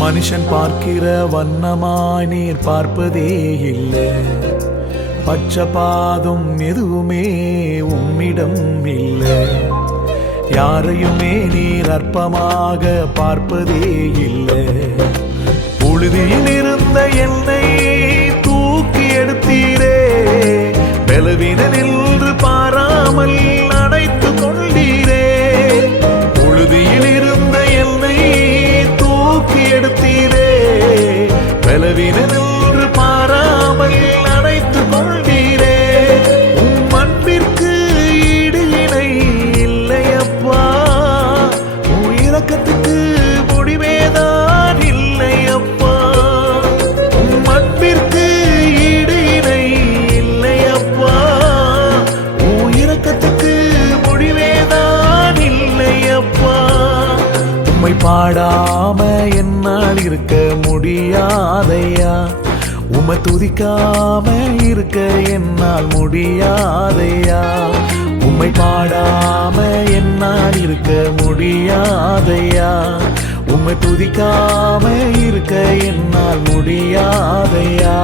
மனுஷன் பார்க்கிற வண்ணமாய் நீர் பார்ப்பதே இல்லை. பச்சபாதம் எதுவுமே உம்மிடம் இல்லை. யாரையுமே நீர் அற்பமாக பார்ப்பதே இல்லை. புழுதியில் இருந்த என்னை தூக்கி எடுத்தீரே, பலவீனனின்று பாராமல் அணைத்து கொண்டீரே. புழுதியில் இருந்த என்னை தூக்கி எடுத்தீரே, பலவீனனின்று பாராமல் அணைத்து கொண்டீரே. உம் அன்பிற்கு ஈடு இணை இல்லையப்பா, உம் இரக்கத்துக்கு முடிவேதான் இல்லையப்பா. உம் அன்பிற்கு ஈடு இணை இல்லையப்பா, உம் இரக்கத்துக்கு முடிவேதான் இல்லையப்பா. உம்மை பாடாம என்னால் இருக்க முடியாதையா, உம்மை துதிக்காம இருக்க என்னால் முடியாதையா. உம்மை பாடாம என்னால் இருக்க முடியாதையா, உம்மை துதிக்காம இருக்க என்னால் முடியாதையா.